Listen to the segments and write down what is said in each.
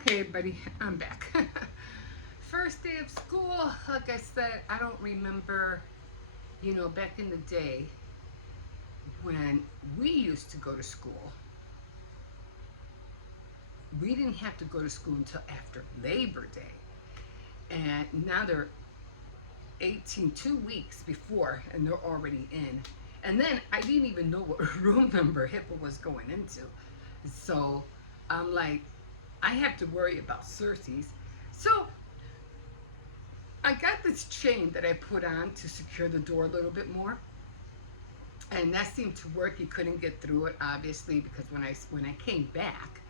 Okay, buddy, I'm back. First day of school, like I said, I don't remember, back in the day when we used to go to school, we didn't have to go to school until after Labor Day. And now they're 18, 2 weeks before, and they're already in. And then I didn't even know what room number HIPAA was going into. So I'm like, I have to worry about Cersei's. So I got this chain that I put on to secure the door a little bit more, and that seemed to work. You couldn't get through it, obviously, because when I came back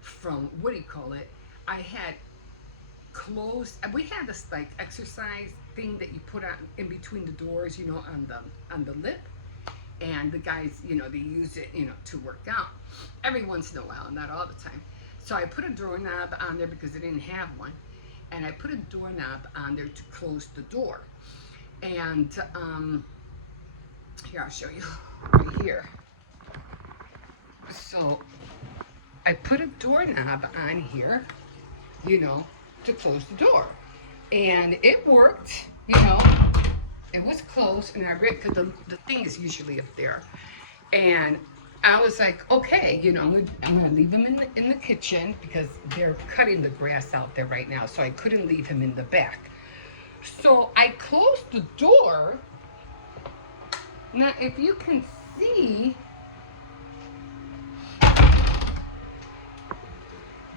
from what do you call it, I had closed. We had this like exercise thing that you put on in between the doors, on the lip, and the guys, they use it, to work out every once in a while, not all the time. So I put a doorknob on there because I didn't have one, and I put a doorknob on there to close the door. And here, I'll show you right here. So I put a doorknob on here, to close the door. And it worked, it was closed, and I read, because the thing is usually up there. And I was like, okay, I'm gonna leave him in the kitchen because they're cutting the grass out there right now, so I couldn't leave him in the back. So I closed the door. Now, if you can see,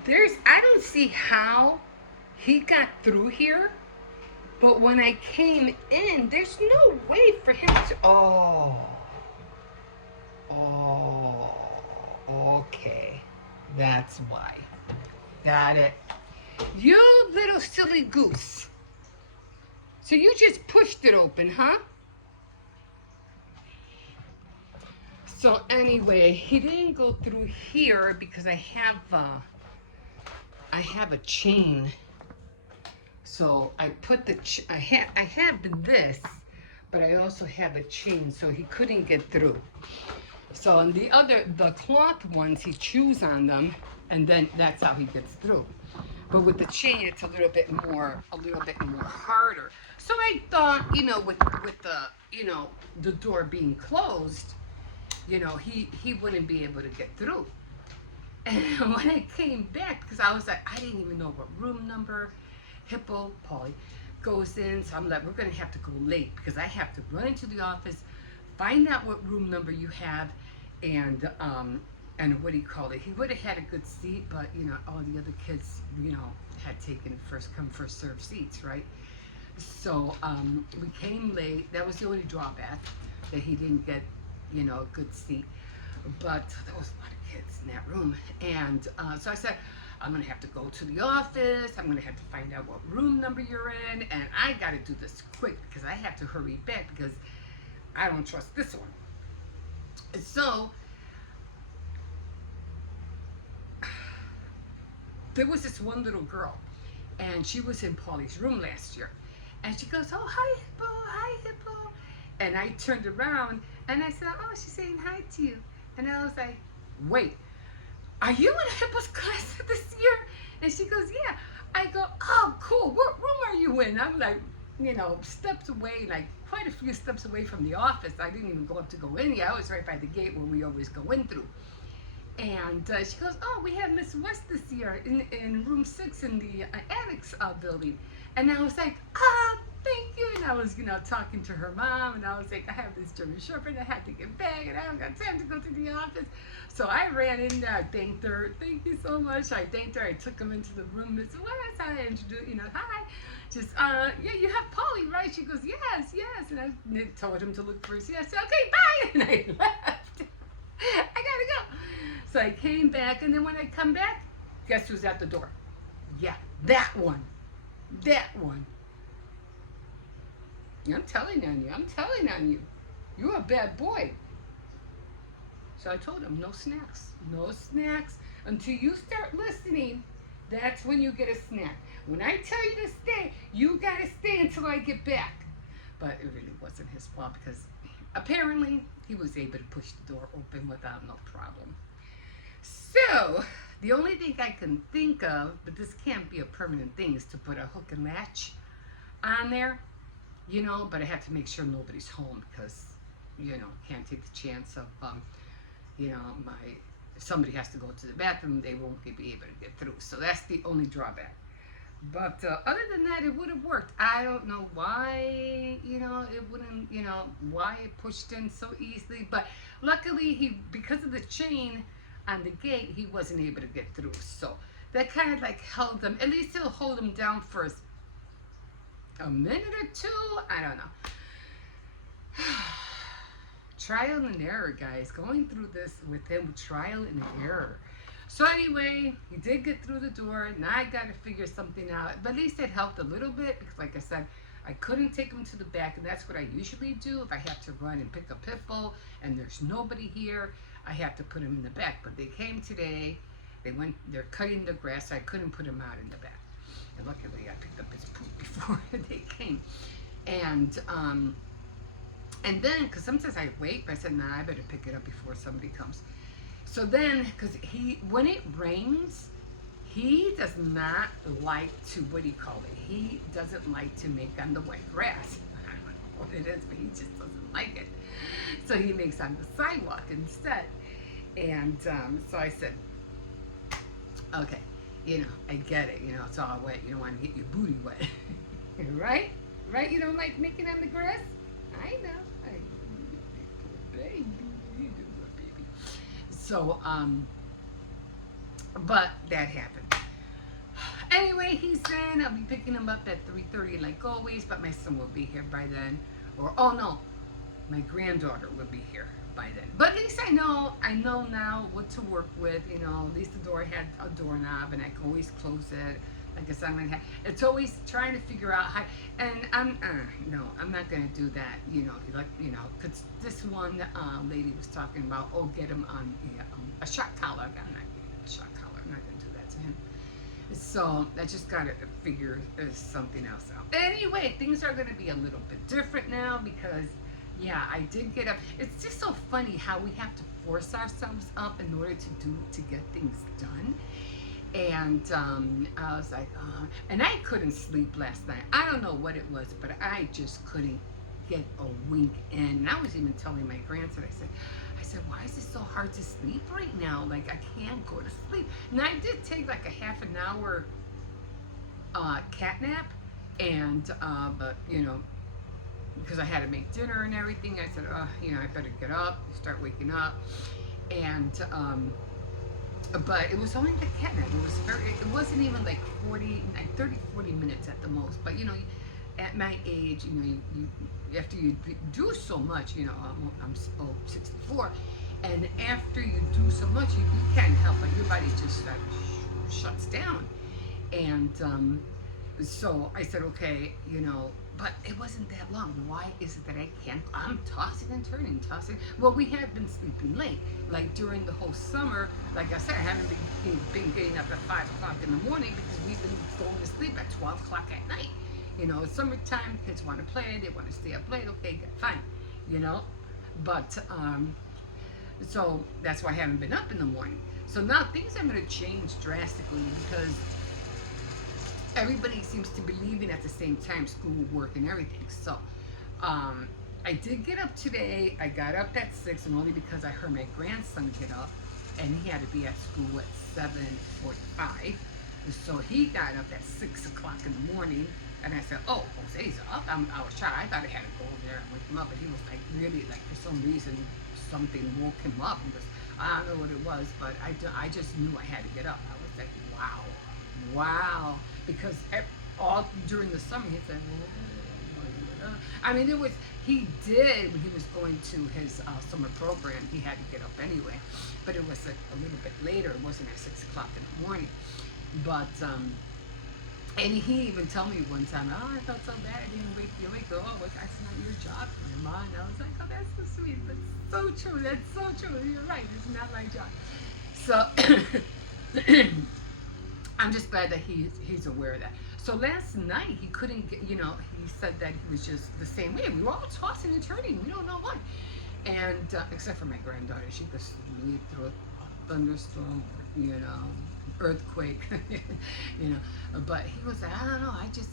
I don't see how he got through here, but when I came in, there's no way for him to, okay, that's why. Got it. You little silly goose. So you just pushed it open, huh? So anyway, he didn't go through here because I have a chain. So I put I have this, but I also have a chain, so he couldn't get through. So on the cloth ones, he chews on them, and then that's how he gets through. But with the chain, it's a little bit more harder. So I thought, with the door being closed, he wouldn't be able to get through. And when I came back, because I was like, I didn't even know what room number Hippo, Polly, goes in. So I'm like, we're going to have to go late because I have to run into the office, find out what room number you have, and what do you call it? He would have had a good seat, but, all the other kids, had taken first come, first served seats, right? So we came late. That was the only drawback, that he didn't get, a good seat. But there was a lot of kids in that room. And so I said, I'm going to have to go to the office. I'm going to have to find out what room number you're in. And I got to do this quick because I have to hurry back because I don't trust this one. So there was this one little girl, and she was in Polly's room last year. And she goes, oh, hi, Hippo, hi, Hippo. And I turned around, and I said, oh, she's saying hi to you. And I was like, wait, are you in Hippo's class this year? And she goes, yeah. I go, oh, cool. What room are you in? I'm like, steps away, like quite a few steps away from the office. I didn't even go up to go in yet. I was right by the gate where we always go in through. And she goes, oh, we have Miss West this year in room 6 in the annex building. And I was like, thank you. And I was, talking to her mom, and I was like, I have this German Shepherd, I had to get back, and I don't got time to go to the office. So I ran in there, I thanked her, thank you so much. I thanked her, I took him into the room, and said, well, that's how I introduced, hi. Just, yeah, you have Polly, right? She goes, yes. And I told him to look for us. I said, okay, bye. And I left. I gotta go. So I came back, and then when I come back, guess who's at the door? Yeah, that one. I'm telling on you. You're a bad boy. So I told him, no snacks until you start listening. That's when you get a snack. When I tell you to stay, you gotta stay until I get back. But it really wasn't his fault because apparently he was able to push the door open without no problem. So The only thing I can think of, but this can't be a permanent thing, is to put a hook and latch on there, but I have to make sure nobody's home because, can't take the chance of, my if somebody has to go to the bathroom, they won't be able to get through. So that's the only drawback. But other than that, it would have worked. I don't know why, it wouldn't, why it pushed in so easily. But luckily, because of the chain on the gate, he wasn't able to get through. So that kind of like held him. At least it'll hold him down for a minute or two. I don't know. Trial and error, guys. Going through this with him, trial and error. So anyway, he did get through the door. Now I got to figure something out. But at least it helped a little bit because, like I said, I couldn't take him to the back, and that's what I usually do. If I have to run and pick a pit bull and there's nobody here, I have to put him in the back. But they came today. They're cutting the grass, so I couldn't put him out in the back. And luckily, I picked up his poop before they came. And then, because sometimes I wait, but I said, nah, I better pick it up before somebody comes. So then, because when it rains, he does not like to, what do you call it? He doesn't like to make on the wet grass. I don't know what it is, but he just doesn't like it. So he makes on the sidewalk instead. And so I said, okay, I get it. It's all wet. You don't want to get your booty wet. Right? Right? You don't like making on the grass? I know. Poor baby. So, but that happened. Anyway, he's in. I'll be picking him up at 3:30 like always, but my son will be here by then. Or, oh no, my granddaughter will be here by then. But at least I know now what to work with. At least the door had a doorknob and I can always close it. Like I said, it's always trying to figure out how, and I'm not gonna do that, because this one lady was talking about, get him on a shock collar. I'm not getting a shock collar. I'm not gonna do that to him. So I just gotta figure something else out. Anyway, things are gonna be a little bit different now because, yeah, I did get up. It's just so funny how we have to force ourselves up in order to get things done. And I was like, and I couldn't sleep last night. I don't know what it was, but I just couldn't get a wink in. And I was even telling my grandson, I said, why is it so hard to sleep right now? Like, I can't go to sleep. And I did take like a half an hour cat nap, and but because I had to make dinner and everything, I said, I better get up, start waking up, and but it was only the cat nap. It wasn't even like 40 minutes at the most. But at my age, you after you do so much, I'm 64, and after you do so much, you can't help it. Your body just shuts down. And so I said, okay, but it wasn't that long. Why is it that I can't? I'm tossing and turning, Well, we have been sleeping late. Like during the whole summer, like I said, I haven't been getting up at 5 o'clock in the morning because we've been going to sleep at 12 o'clock at night. It's summertime, kids want to play, they want to stay up late, okay, fine, But, so that's why I haven't been up in the morning. So now things are going to change drastically because everybody seems to be leaving at the same time, school, work, and everything. So, I did get up today. I got up at 6, and only because I heard my grandson get up, and he had to be at school at 7:45. So he got up at 6 o'clock in the morning, and I said, "Oh, Jose's up." I was trying. I thought I had to go over there and wake him up, but he was like really like for some reason something woke him up. He was, I don't know what it was, but I just knew I had to get up. I was like, wow. Because all during the summer, he said, I mean, he did, when he was going to his summer program, he had to get up anyway. But it was a little bit later. It wasn't at 6 o'clock in the morning. But, and he even told me one time, I felt so bad. I didn't wake you awake. Oh, that's not your job, Grandma. And I was like, oh, that's so sweet. That's so true. That's so true. You're right. It's not my job. So, I'm just glad that he's aware of that. So last night he couldn't get, he said that he was just the same way. We were all tossing and turning. We don't know why. And except for my granddaughter, she could sleep through a thunderstorm you know, earthquake, you know. But he was like, I don't know, I just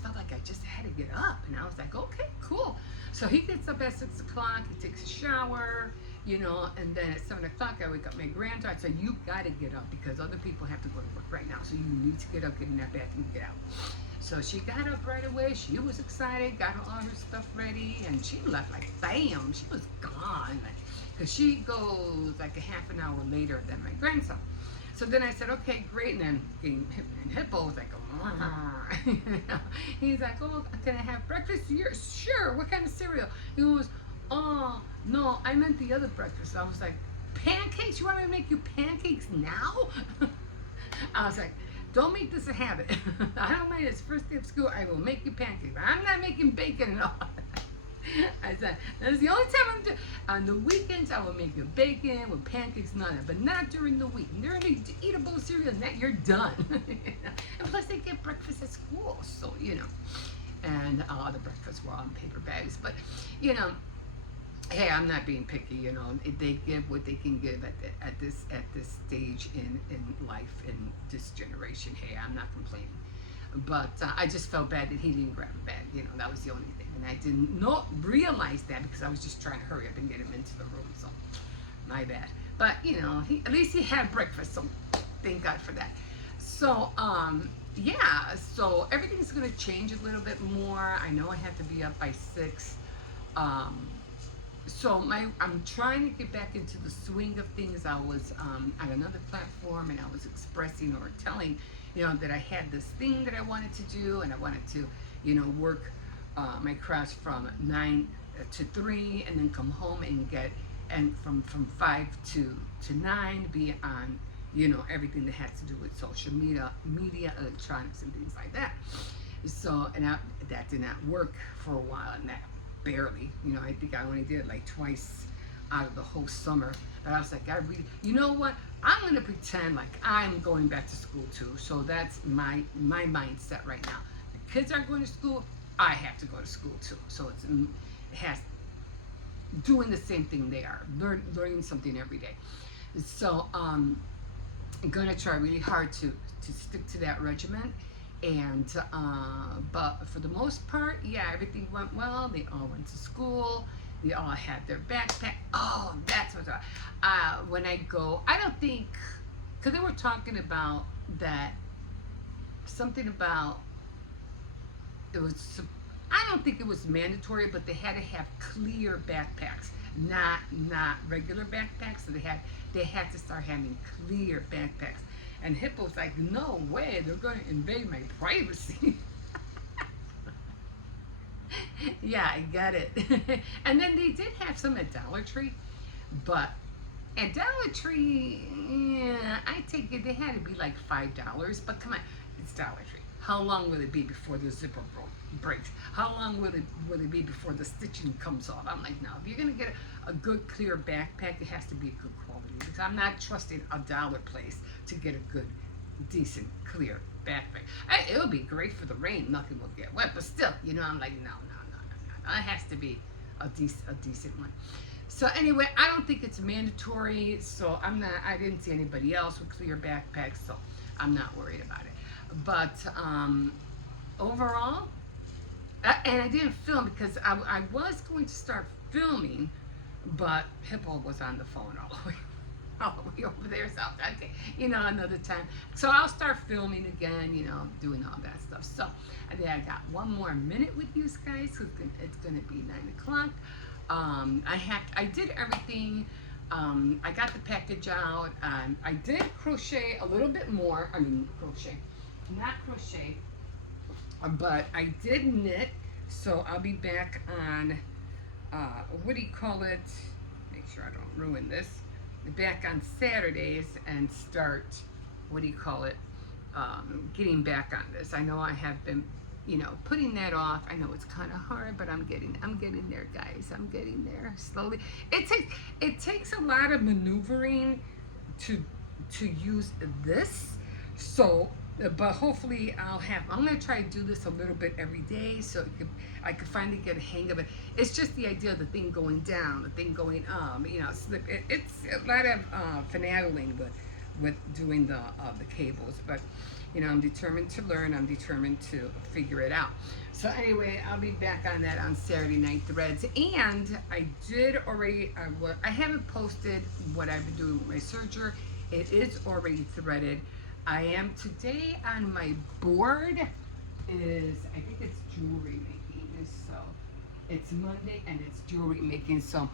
felt like I just had to get up, and I was like, okay, cool. So he gets up at 6 o'clock, he takes a shower, you know, and then at 7 o'clock I wake up my granddaughter. So you gotta get up because other people have to go to work right now. So you need to get up, get in that bathroom, get out. So she got up right away. She was excited, got all her stuff ready, and she left like bam. She was gone, like, cause she goes like a half an hour later than my grandson. So then I said, okay, great. And then and Hippo was like, you know, he's like, oh, can I have breakfast? You're, sure. What kind of cereal? He goes, oh, no, I meant the other breakfast. I was like, pancakes? You want me to make you pancakes now? I was like, don't make this a habit. I don't mind. It's first day of school. I will make you pancakes. I'm not making bacon and all. I said, that's the only time I'm doing. On the weekends, I will make you bacon with pancakes and all that, but not during the week. During the eatable cereal, that you're done. And plus, they get breakfast at school, so you know. And all the breakfasts were on paper bags, but you know. Hey, I'm not being picky, you know. They give what they can give at this stage in life in this generation. Hey, I'm not complaining, but I just felt bad that he didn't grab a bag. You know, that was the only thing, and I didn't realize that because I was just trying to hurry up and get him into the room. So, my bad. But you know, at least he had breakfast, so thank God for that. So, yeah. So everything's gonna change a little bit more. I know I have to be up by 6. So I'm trying to get back into the swing of things. I was at another platform and I was expressing or telling, you know, that I had this thing that I wanted to do and I wanted to, you know, work my craft from 9 to 3 and then come home and get, and from 5 to 9 be on, you know, everything that has to do with social media, electronics and things like that. So, and that did not work for a while, and that barely, you know, I think I only did it like twice out of the whole summer. But I was like, you know what? I'm gonna pretend like I'm going back to school too. So that's my mindset right now. The kids are going to school. I have to go to school too. So it has doing the same thing they are, learning something every day. So I'm gonna try really hard to stick to that regimen. And but for the most part, yeah, everything went well. They all went to school. They all had their backpack. Oh, that's what when I go, I don't think, because they were talking about that, something about, it was, I don't think it was mandatory, but they had to have clear backpacks, not regular backpacks. So they had to start having clear backpacks. And Hippo's like, no way, they're going to invade my privacy. Yeah, I get it. And then they did have some at Dollar Tree, but at Dollar Tree, yeah, I take it, they had to be like $5, but come on, it's Dollar Tree. How long will it be before the zipper breaks? How long will it be before the stitching comes off? I'm like, no, if you're going to get a good clear backpack, it has to be good quality, because I'm not trusting a dollar place to get a good, decent, clear backpack. It would be great for the rain, nothing will get wet, but still, you know, I'm like, no. It has to be a decent one. So anyway, I don't think it's mandatory, so I didn't see anybody else with clear backpacks, so I'm not worried about it. But overall, and I didn't film because I was going to start filming, but Hippo was on the phone all the way over there, so okay, you know, another time. So I'll start filming again, you know, doing all that stuff. So I think I got one more minute with you guys. So it's gonna be 9 o'clock. I did everything. I got the package out. I did crochet a little bit more. Not crochet, but I did knit. So I'll be back on, what do you call it? Make sure I don't ruin this. Back on Saturdays and start, what do you call it? Getting back on this. I know I have been, you know, putting that off. I know it's kind of hard, but I'm getting there, guys. I'm getting there slowly. It takes a lot of maneuvering to use this. So, but hopefully I'm gonna try to do this a little bit every day, so I could finally get a hang of it. It's just the idea of the thing going down, the thing going you know, it's a lot of finagling, with doing the cables. But you know, I'm determined to learn. I'm determined to figure it out. So anyway, I'll be back on that on Saturday Night Threads. And I did already. I haven't posted what I've been doing with my serger. It is already threaded. I am today on my board. Is I think it's jewelry making. So it's Monday and it's jewelry making. So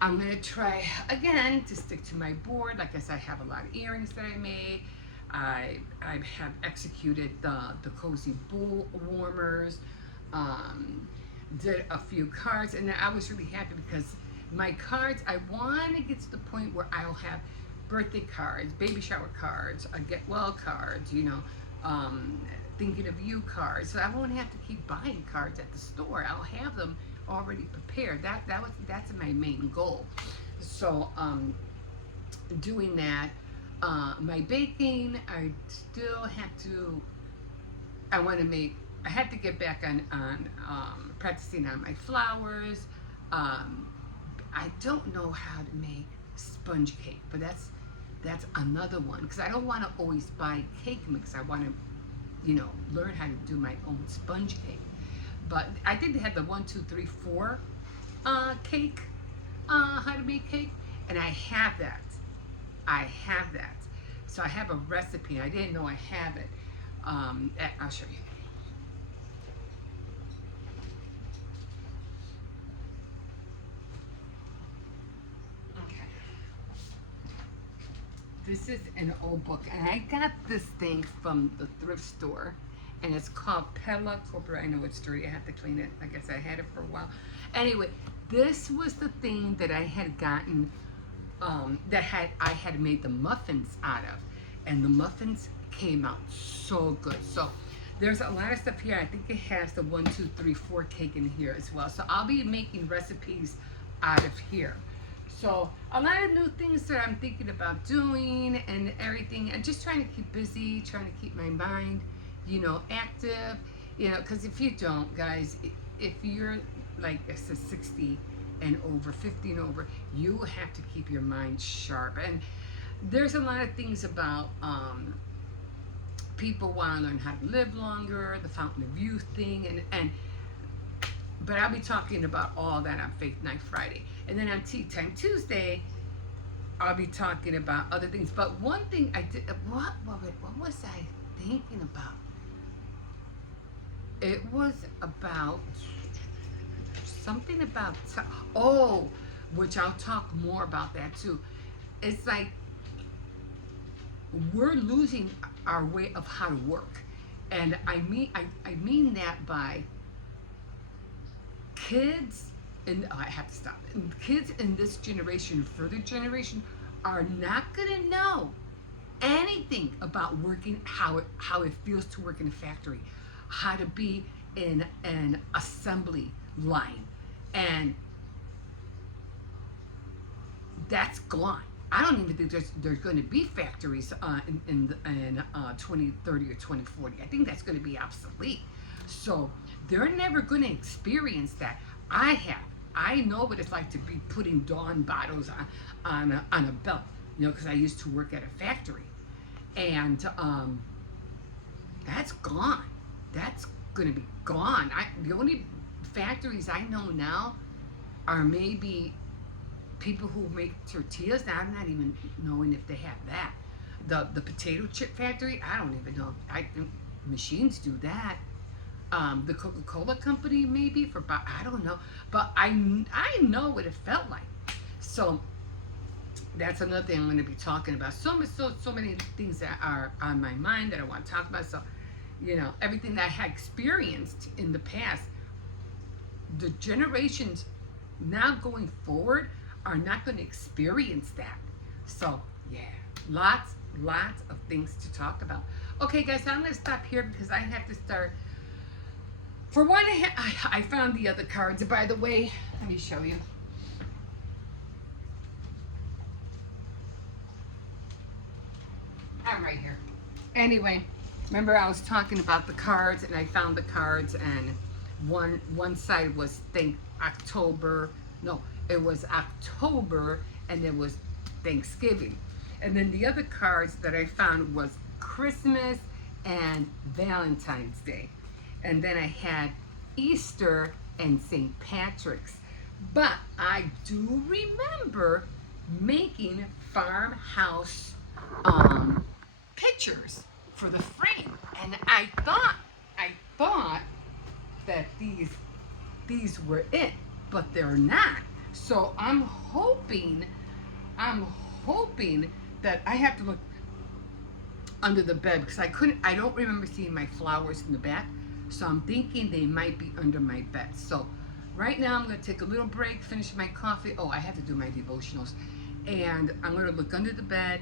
I'm gonna try again to stick to my board. Like I said, I have a lot of earrings that I made. I have executed the cozy bowl warmers. Did a few cards, and I was really happy because my cards. I want to get to the point where I'll have birthday cards, baby shower cards, get well cards. You know. Thinking of you cards, so I won't have to keep buying cards at the store. I'll have them already prepared. That's my main goal. So doing that, my baking, I still have to. I want to make. I had to get back on practicing on my flowers. I don't know how to make sponge cake, but that's another one because I don't want to always buy cake mix. I want to, you know, learn how to do my own sponge cake. But I did have the 1, 2, 3, 4 cake, how to make cake, and I have that. I have that. So I have a recipe. I didn't know I have it. I'll show you. Okay. This is an old book, and I got this thing from the thrift store, and it's called Pella Cobra. I know it's dirty. I have to clean it. I guess I had it for a while. Anyway, this was the thing that I had gotten, I had made the muffins out of, and the muffins came out so good. So there's a lot of stuff here. I think it has the 1, 2, 3, 4 cake in here as well. So I'll be making recipes out of here. So a lot of new things that I'm thinking about doing and everything, and just trying to keep busy, trying to keep my mind, you know, active, you know, because if you don't, guys, if you're like I said, 60 and over, 50 and over, you have to keep your mind sharp. And there's a lot of things about people want to learn how to live longer, the Fountain of Youth thing, but I'll be talking about all that on Faith Night Friday. And then on Tea Time Tuesday, I'll be talking about other things. But one thing I did, what was I thinking about? It was about something about, which I'll talk more about that too. It's like we're losing our way of how to work. And I mean that by kids, and I have to stop. Kids in this generation, further generation, are not gonna know anything about working, how it feels to work in a factory, how to be in an assembly line, and that's gone. I don't even think there's going to be factories in 2030 or 2040. I think that's going to be obsolete. So they're never going to experience that. I know what it's like to be putting Dawn bottles on a belt, you know, because I used to work at a factory, and that's gone. That's going to be gone. The only factories I know now are maybe people who make tortillas. Now I'm not even knowing if they have that. The potato chip factory, I don't even know. I think machines do that. The Coca-Cola company maybe I don't know, but I know what it felt like. So that's another thing I'm going to be talking about. So many things that are on my mind that I want to talk about. So, you know, everything that I had experienced in the past, the generations now going forward are not going to experience that. So yeah, lots of things to talk about. Okay, guys, I'm going to stop here because I have to start. For one, I found the other cards. By the way, let me show you. I'm right here. Anyway, remember I was talking about the cards, and I found the cards, and one side was October, and it was Thanksgiving. And then the other cards that I found was Christmas and Valentine's Day. And then I had Easter and St. Patrick's. But I do remember making farmhouse pictures for the frame. And I thought that these were it, but they're not. So I'm hoping that I have to look under the bed because I don't remember seeing my flowers in the back. So I'm thinking they might be under my bed. So right now I'm going to take a little break, finish my coffee. Oh, I have to do my devotionals. And I'm going to look under the bed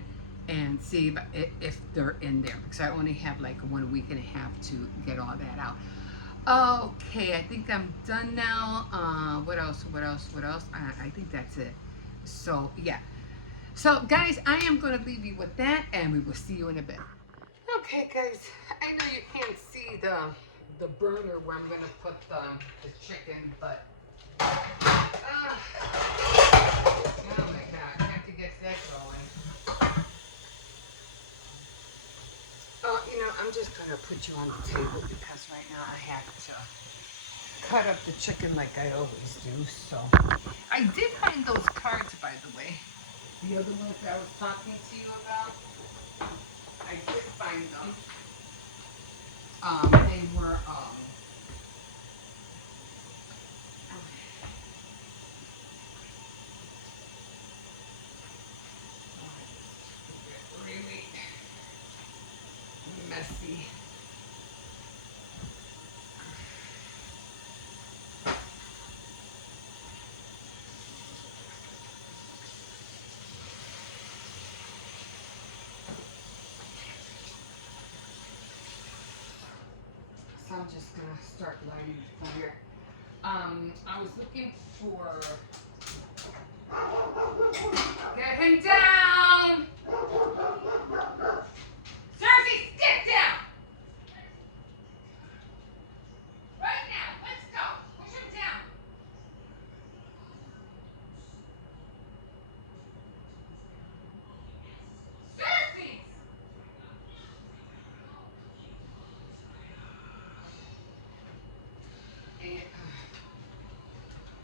and see if they're in there because I only have like 1 week and a half to get all that out. Okay, I think I'm done now. What else? I think that's it. So, yeah. So, guys, I am going to leave you with that, and we will see you in a bit. Okay, guys, I know you can't see the burner where I'm going to put the chicken, but oh my God, I have to get that going. I'm just going to put you on the table because right now I have to cut up the chicken like I always do. So I did find those cards, by the way. The other ones that I was talking to you about, I did find them. They were really messy. So I'm just gonna start lighting the fire. I was looking for. Get him down! Cersei, get down! Right now, let's go! Push him down! Cersei! And,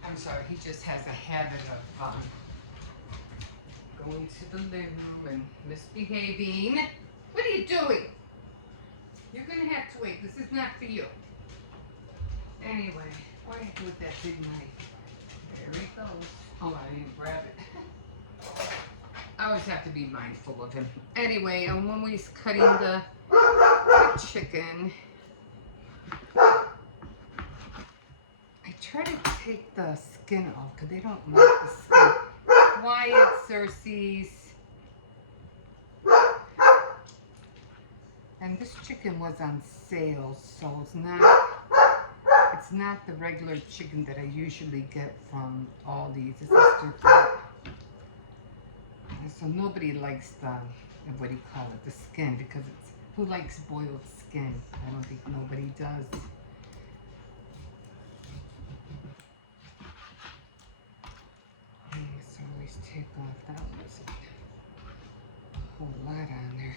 I'm sorry, he just has a habit of going to the living room and misbehaving. What are you doing? You're gonna have to wait. This is not for you. Anyway, what do I do with that big knife? There he goes. Oh, I didn't grab it. I always have to be mindful of him. Anyway, and when we're cutting the chicken, I try to take the skin off because they don't like the skin. Quiet, Cersei's. And this chicken was on sale, so it's not the regular chicken that I usually get from Aldi's. This is different. So nobody likes what do you call it, the skin, because who likes boiled skin? I don't think nobody does. So always take off. That was a whole lot on there.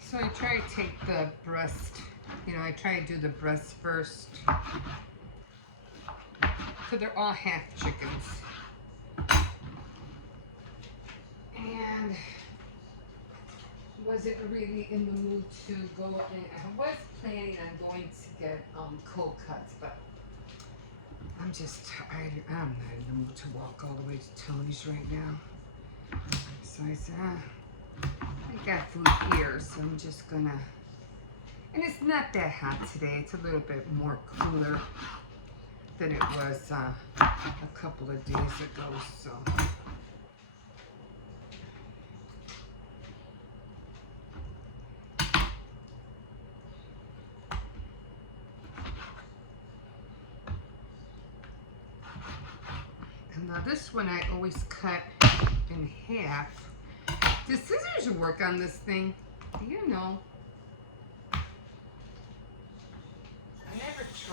So I try to take the breast, I try to do the breast first. So they're all half chickens. And wasn't really in the mood to go in. I was planning on going to get cold cuts, but I'm not in the mood to walk all the way to Tony's right now. So I said, I got food here, so I'm just gonna, and it's not that hot today. It's a little bit more cooler than it was a couple of days ago, so. And now this one I always cut in half. Does scissors work on this thing? Do you know?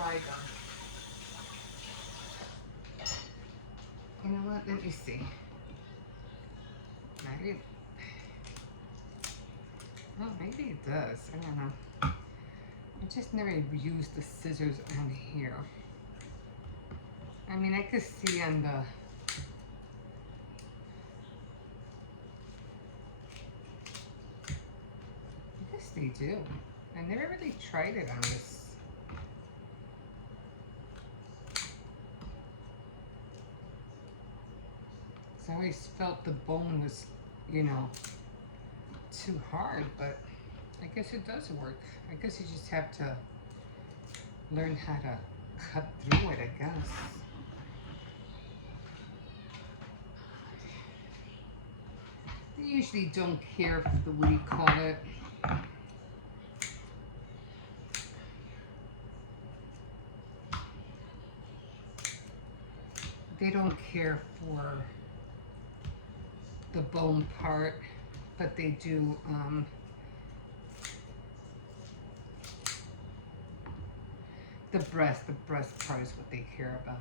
try them. You know what? Let me see. Maybe. Oh, maybe it does. I don't know. I just never used the scissors on here. I mean, I could see on the. I guess they do. I never really tried it on this. I always felt the bone was, you know, too hard, but I guess it does work. I guess you just have to learn how to cut through it, I guess. They usually don't care for the, what do you call it? They don't care for the bone part, but they do the breast part is what they care about.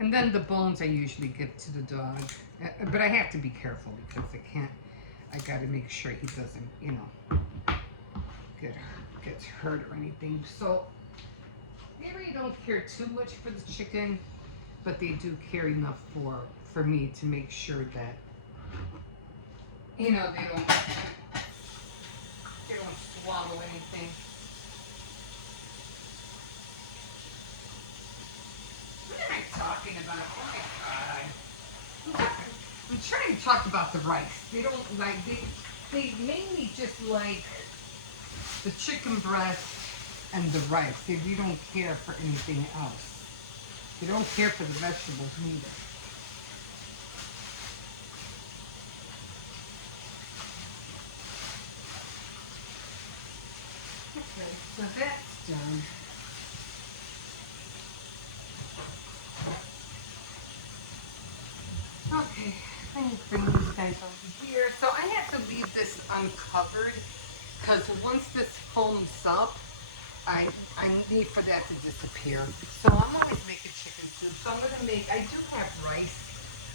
And then the bones I usually give to the dog, but I have to be careful because I gotta make sure he doesn't, you know, gets hurt or anything. So they really don't care too much for the chicken, but they do care enough for me to make sure that, you know, they don't swallow anything. What am I talking about? Oh my God. I'm trying to talk about the rice. They don't like, they mainly just like the chicken breast and the rice. They don't care for anything else. They don't care for the vegetables either. Okay, so that's done. Okay, let me bring these guys over here. So I have to leave this uncovered because once this foams up, I need for that to disappear. So I'm always making chicken soup. So I'm gonna make, I do have rice,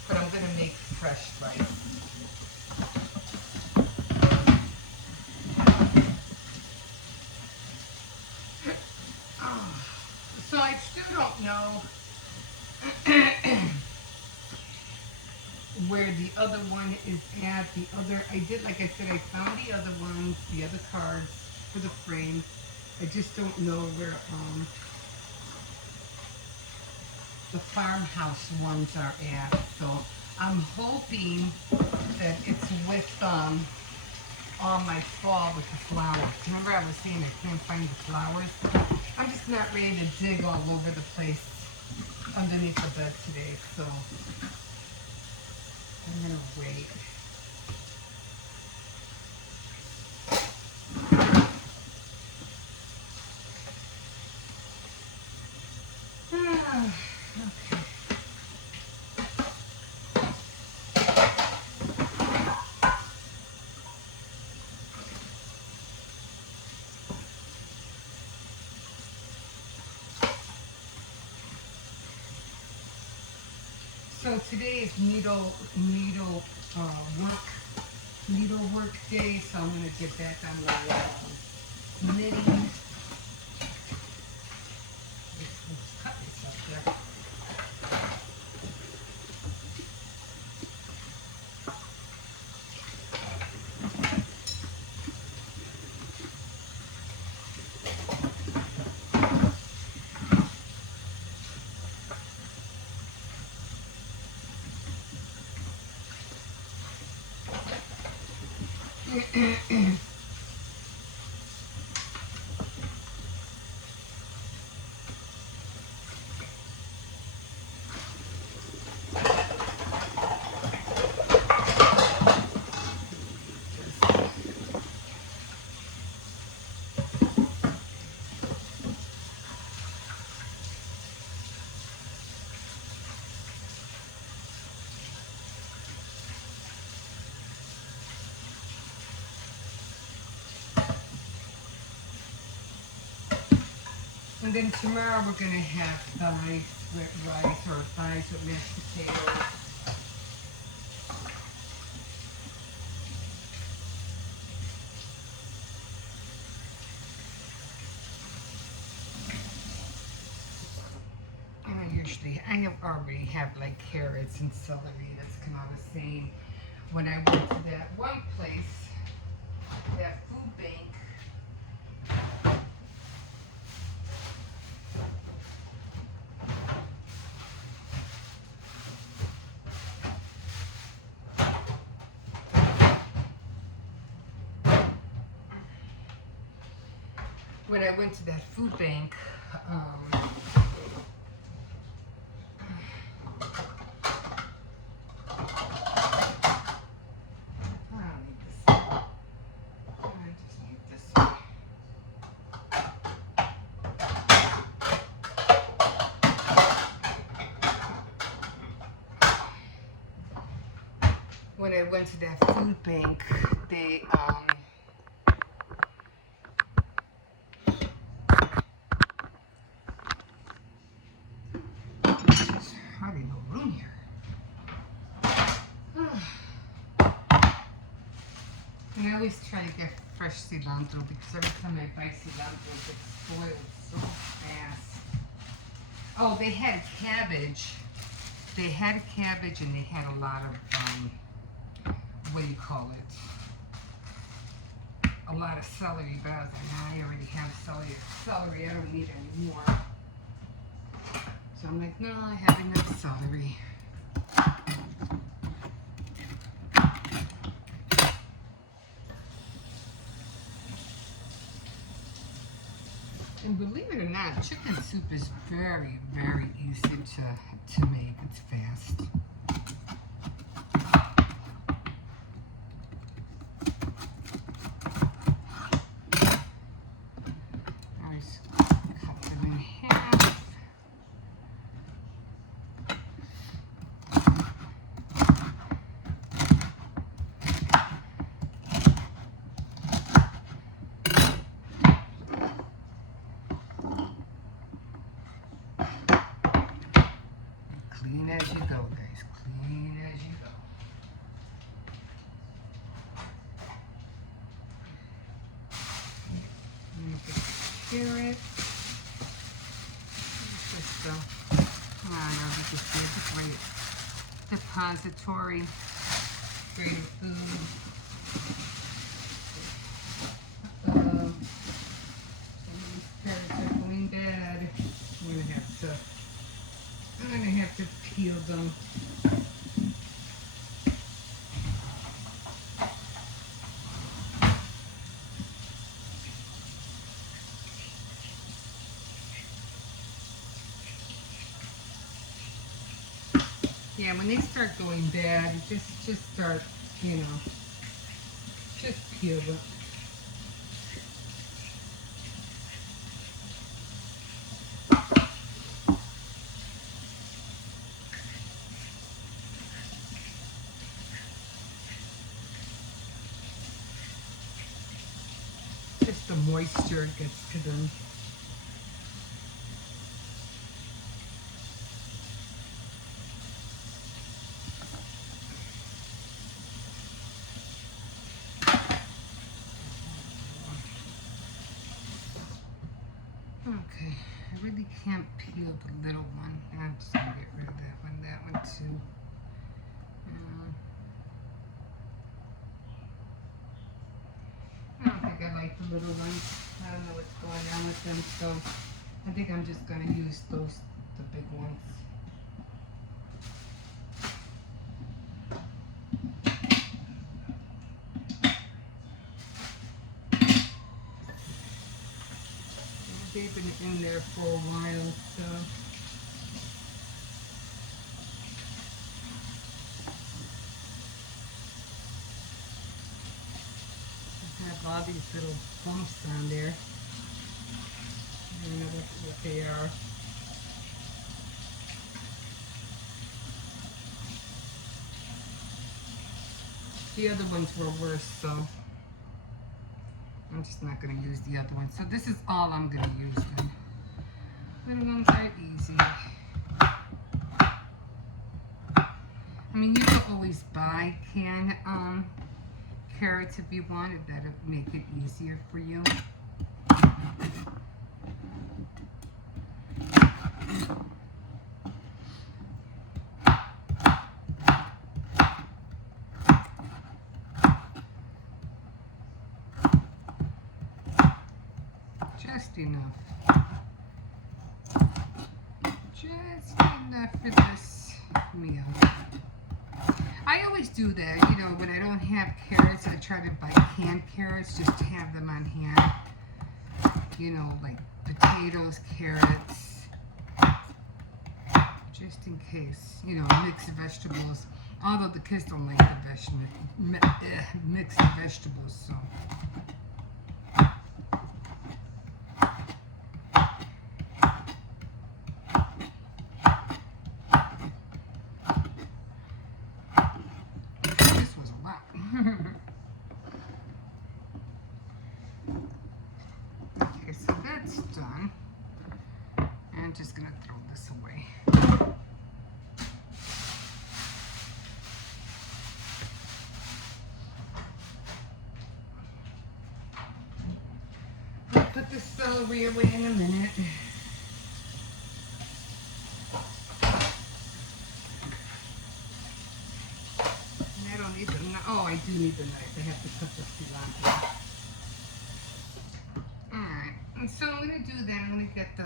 but I'm gonna make fresh rice. So I still don't know where the other one is at. The other, I did, like I said, I found the other ones, the other cards for the frame. I just don't know where the farmhouse ones are at. So I'm hoping that it's with all my fall with the flowers. Remember I was saying I can't find the flowers? I'm just not ready to dig all over the place underneath the bed today, so I'm gonna wait. Okay. So today is needle work day, so I'm gonna get back on my knitting. Let's cut this up there. And then tomorrow we're gonna have thighs with rice or thighs with mashed potatoes. And I have already have like carrots and celery. That's come out the same. When I went to that one place, that food bank, when I went to that food bank, I don't need this. I just need this one. When I went to that food bank, they there's hardly no room here. And I always try to get fresh cilantro because every time I buy cilantro, it gets spoiled so fast. Oh, they had cabbage. They had cabbage and they had a lot of, what do you call it? A lot of celery, but I was like, nah, I already have celery. I don't need any more. So I'm like, no, I have enough celery. And believe it or not, chicken soup is very, very easy to make. It's fast. I just cut them in half. Clean as you go, guys. Clean as you go. Get the carrot. Just come on, now we just did the great depository, greater food. Some of these carrots are going bad. I'm gonna have to peel them. Yeah, when they start going bad, just start, just peel them. Just the moisture gets to them. Okay, I really can't peel the little one. I'm just gonna get rid of that one too. I don't think I like the little ones. I don't know what's going on with them, so I think I'm just gonna use the big ones. They've been in there for a while, so. I have all these little bumps on there. I don't know what they are. The other ones were worse, so I'm just not going to use the other one. So this is all I'm going to use then. Little ones are easy. I mean, you can always buy canned carrots if you wanted. That'll make it easier for you. Just enough. Just enough for this meal. I always do that, you know, when I don't have carrots, I try to buy canned carrots just to have them on hand. You know, like potatoes, carrots, just in case, you know, mixed vegetables. Although the kids don't like the mixed vegetables, so. This was a lot. Okay, so that's done. I'm just gonna throw this away. I'll put the celery away in a minute. And I don't need the knife. Oh, I do need the knife. I have to cut the cilantro. Alright, and so I'm gonna do that. I'm gonna get the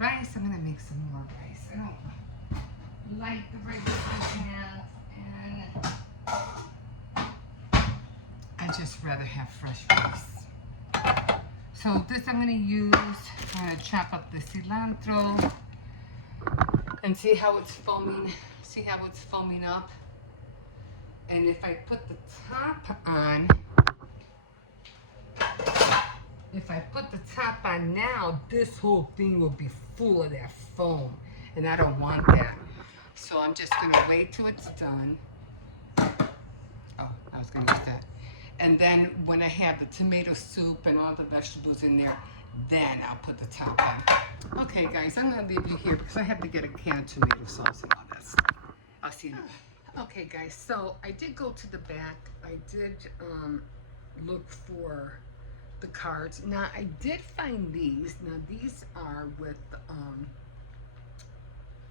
rice. I'm gonna make some more rice. I don't like the rice I have, and I just rather have fresh rice. So this I'm gonna use. I'm gonna chop up the cilantro and see how it's foaming. See how it's foaming up. And if I put the top on, now, this whole thing will be full of that foam, and I don't want that. So I'm just gonna wait till it's done. Oh, I was gonna use that. And then when I have the tomato soup and all the vegetables in there, then I'll put the top on. Okay, guys, I'm gonna leave you here because I have to get a can of tomato sauce and all that stuff. I'll see you. Okay, guys, so I did go to the back. I did look for the cards. Now, I did find these. Now, these are with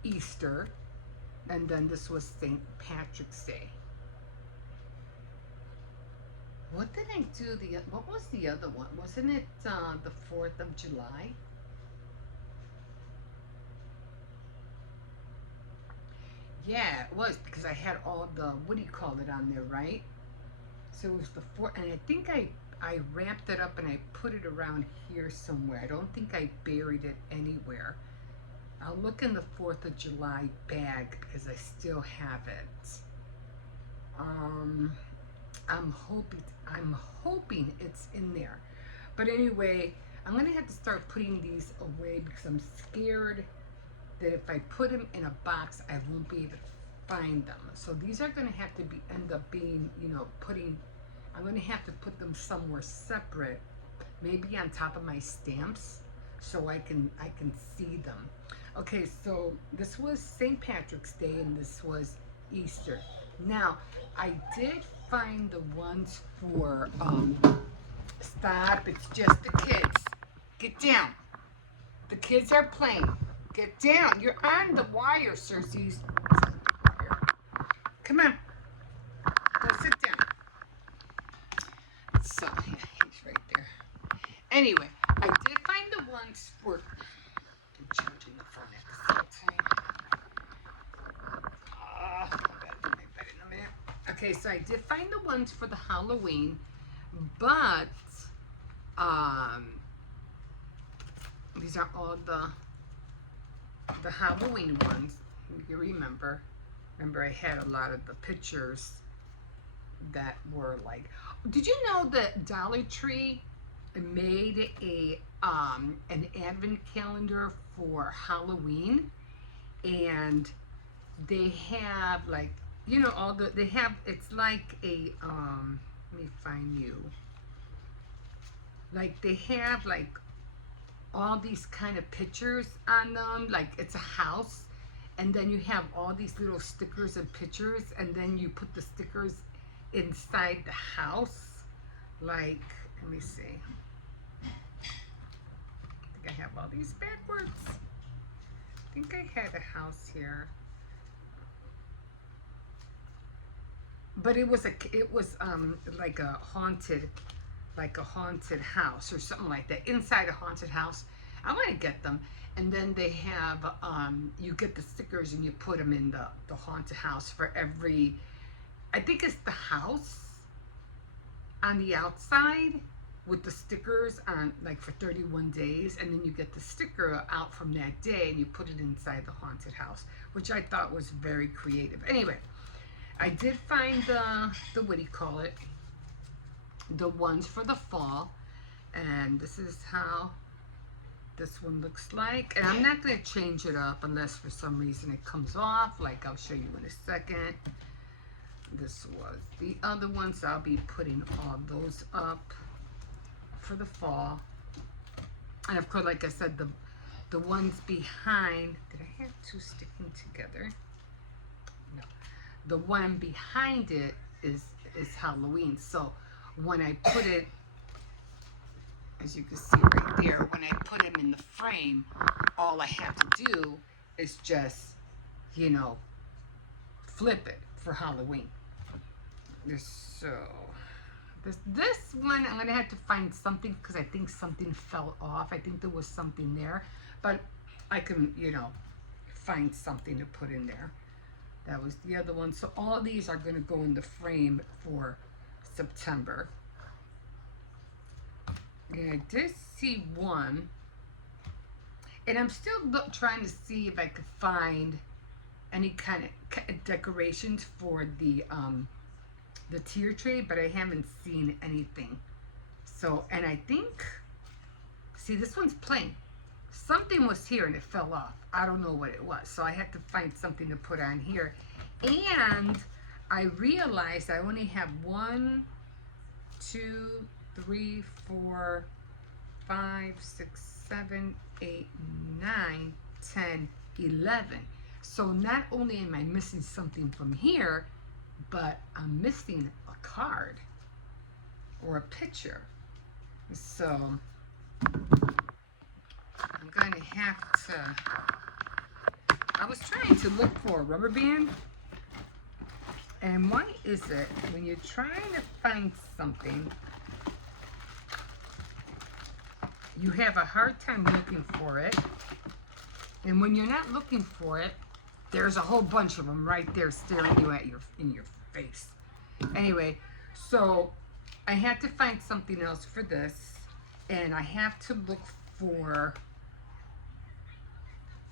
Easter, and then this was St. Patrick's Day. What did I do? What was the other one? Wasn't it the 4th of July? Yeah, it was, because I had all the, what do you call it on there, right? So it was the 4th, and I think I wrapped it up and I put it around here somewhere. I don't think I buried it anywhere. I'll look in the 4th of July bag because I still have it. I'm hoping it's in there. But anyway, I'm gonna have to start putting these away because I'm scared that if I put them in a box, I won't be able to find them. So these are gonna have to end up being, you know, I'm gonna have to put them somewhere separate, maybe on top of my stamps, so I can see them. Okay, so this was St. Patrick's Day and this was Easter. Now, I did find the ones for, stop, it's just the kids. Get down. The kids are playing. Get down. You're on the wire, Circes. Come on. Go sit down. So, yeah, he's right there. Anyway, I did find the ones for... I'm charging the phone at the same time. I gotta do my bed in a minute. Okay, so I did find the ones for the Halloween, but these are all the Halloween ones. You remember I had a lot of the pictures that were like, did you know that Dollar Tree made an advent calendar for Halloween, and they have, like, you know, it's like a let me find you, like they have like all these kind of pictures on them, like it's a house, and then you have all these little stickers and pictures, and then you put the stickers inside the house. Like, let me see. I think I have all these backwards. I think I had a house here. But it was like a haunted house or something like that, inside a haunted house. I want to get them. And then they have you get the stickers and you put them in the haunted house for every, I think it's the house on the outside with the stickers on, like for 31 days, and then you get the sticker out from that day and you put it inside the haunted house, which I thought was very creative. Anyway, I did find the what do you call it? The ones for the fall, and this is how this one looks like. And I'm not going to change it up unless for some reason it comes off, like I'll show you in a second. This was the other ones. I'll be putting all those up for the fall. And of course, like I said, the ones behind, did I have two sticking together? No. The one behind it is Halloween. So when I put it, as you can see right there, when I put them in the frame, all I have to do is just, you know, flip it for Halloween. So this one, I'm gonna have to find something because I think something fell off. I think there was something there, but I can, you know, find something to put in there. That was the other one. So all these are gonna go in the frame for September. Yeah, I did see one, and I'm still trying to see if I could find any kind of decorations for the tier tray, but I haven't seen anything. So, and I think, see, this one's plain. Something was here and it fell off. I don't know what it was. So I had to find something to put on here. And I realized I only have 1, 2, 3, 4, 5, 6, 7, 8, 9, 10, 11. So not only am I missing something from here, but I'm missing a card or a picture. So I'm going to have to, I was trying to look for a rubber band, and why is it when you're trying to find something, you have a hard time looking for it, and when you're not looking for it, there's a whole bunch of them right there staring you at in your face. Anyway, so I had to find something else for this, and I have to look for,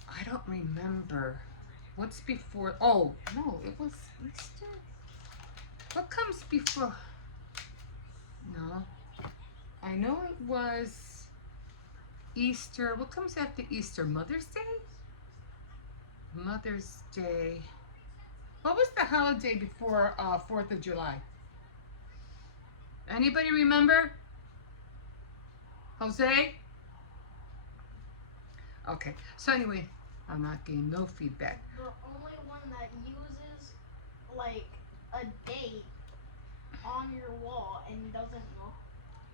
I don't remember what's before. Oh no, it was Easter. What comes before? No, I know it was Easter. What comes after Easter? Mother's Day? Mother's Day. What was the holiday before 4th of July? Anybody remember? Jose? Okay, so anyway, I'm not getting no feedback. The only one that uses like a date on your wall and doesn't know.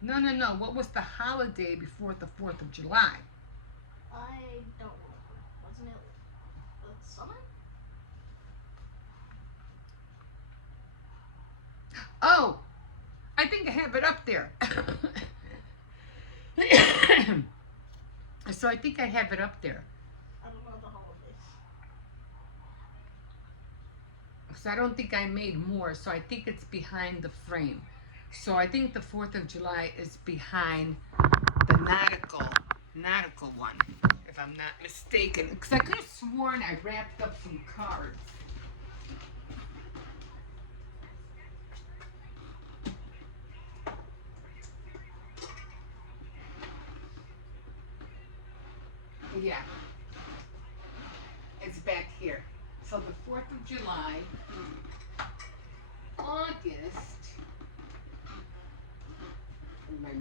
No. What was the holiday before the 4th of July? I don't know. Wasn't it the summer? Oh, I think I have it up there. So I think I have it up there. I don't know the holidays. So I don't think I made more. So I think it's behind the frame. So I think the 4th of July is behind the nautical one, if I'm not mistaken. Because I could have sworn I wrapped up some cards. Yeah, it's back here. So the 4th of July, August, and my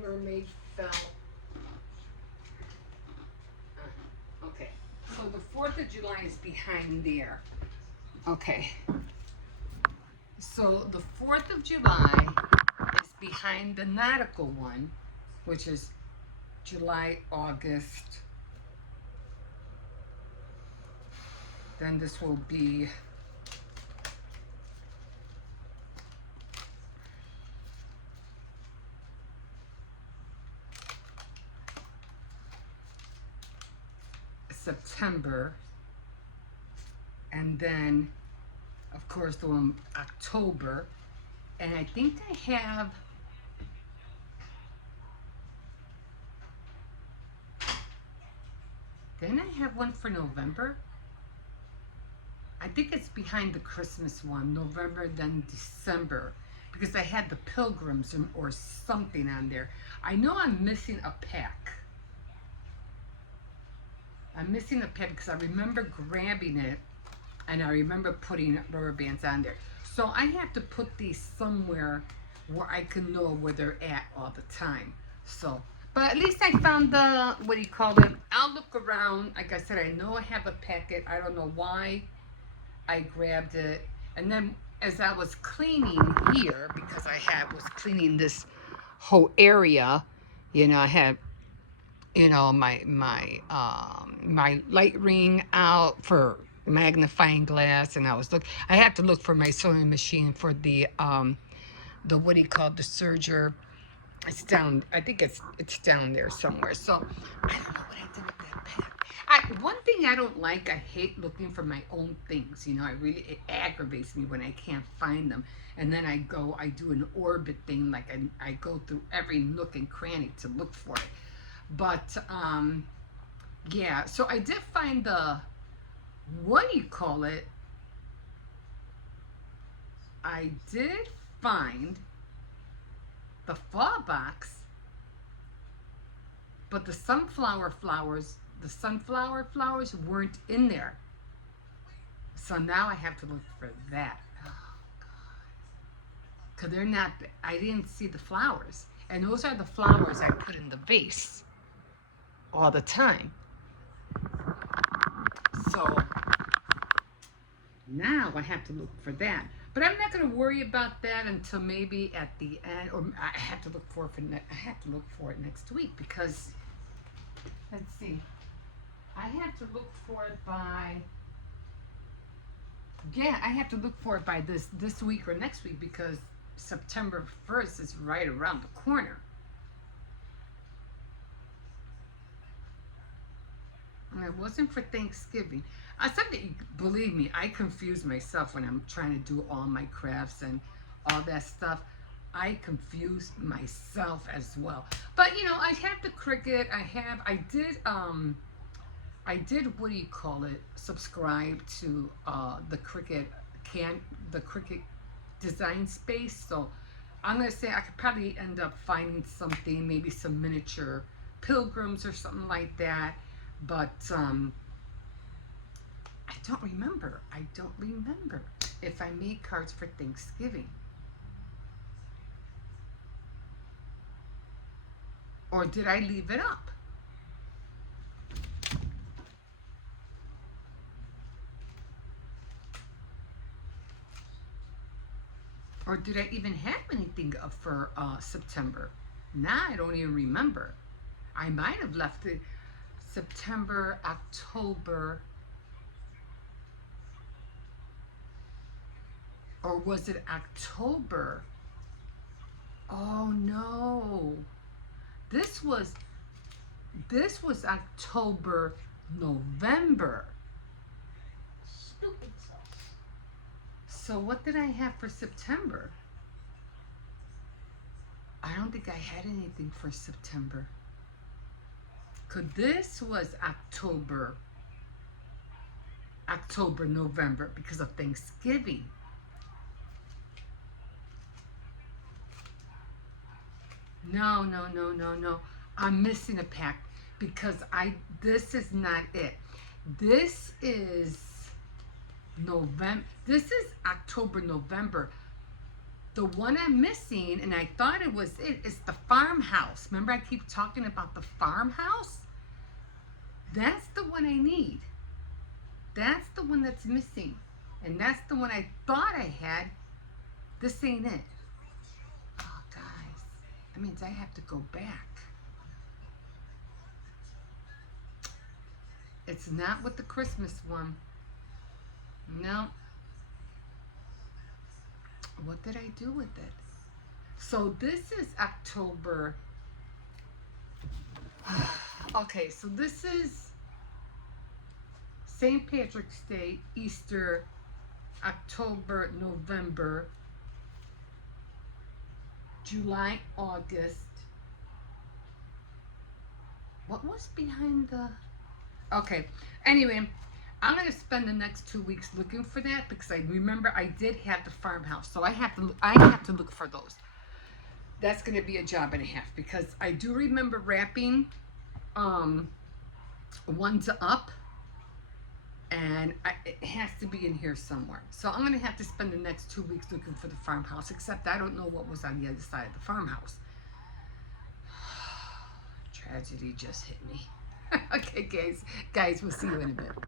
mermaid fell. 4th of July is behind there. Okay. So the 4th of July is behind the nautical one, which is July, August. Then this will be September, and then of course the one October, and I think I have then I have one for November. I think it's behind the Christmas one, November, then December, because I had the Pilgrims or something on there. I know I'm missing a pack. I'm missing a pack because I remember grabbing it and I remember putting rubber bands on there. So I have to put these somewhere where I can know where they're at all the time. So, but at least I found the, what do you call it? I'll look around. Like I said, I know I have a packet. I don't know why I grabbed it. And then as I was cleaning here, because I was cleaning this whole area, you know, I had, you know, my light ring out for magnifying glass, and I had to look for my sewing machine for the what do you call it, the serger. It's down, I think it's down there somewhere. So I don't know what I did with that pack. One thing I don't like, I hate looking for my own things. You know, it aggravates me when I can't find them. And then I do an orbit thing, like I go through every nook and cranny to look for it. But yeah, so I did find the, what do you call it? I did find the fall box, but the sunflower flowers weren't in there. So now I have to look for that. Oh God. Because they're not, I didn't see the flowers. And those are the flowers I put in the vase all the time. So now I have to look for that. But I'm not going to worry about that until maybe at the end, or I have to look for it next week, because let's see, I have to look for it by, yeah, I have to look for it by this week or next week, because September 1st is right around the corner. And it wasn't for Thanksgiving. Believe me, I confuse myself when I'm trying to do all my crafts and all that stuff. I confuse myself as well. But you know, I have the Cricut. I did, what do you call it? Subscribe to the Cricut Design Space. So I'm gonna say I could probably end up finding something, maybe some miniature pilgrims or something like that. But I don't remember if I made cards for Thanksgiving. Or did I leave it up? Or did I even have anything up for September? Now I don't even remember. I might have left it September, October, or was it October? Oh no. This was October, November. Stupid sauce. So what did I have for September? I don't think I had anything for September. Cause this was October, November, because of Thanksgiving. No. I'm missing a pack because this is not it. This is November. This is October, November. The one I'm missing, and I thought it was it, is the farmhouse. Remember I keep talking about the farmhouse? That's the one I need. That's the one that's missing. And that's the one I thought I had. This ain't it. Oh, guys. That means I have to go back. It's not with the Christmas one. No. What did I do with it? So this is October. Okay, so this is St. Patrick's Day, Easter, October, November, July, August. What was behind the... Okay, anyway, I'm going to spend the next 2 weeks looking for that because I remember I did have the farmhouse. So I have to look for those. That's going to be a job and a half because I do remember wrapping ones up, and it has to be in here somewhere. So I'm going to have to spend the next 2 weeks looking for the farmhouse, except I don't know what was on the other side of the farmhouse. Tragedy just hit me. Okay, guys, we'll see you in a bit.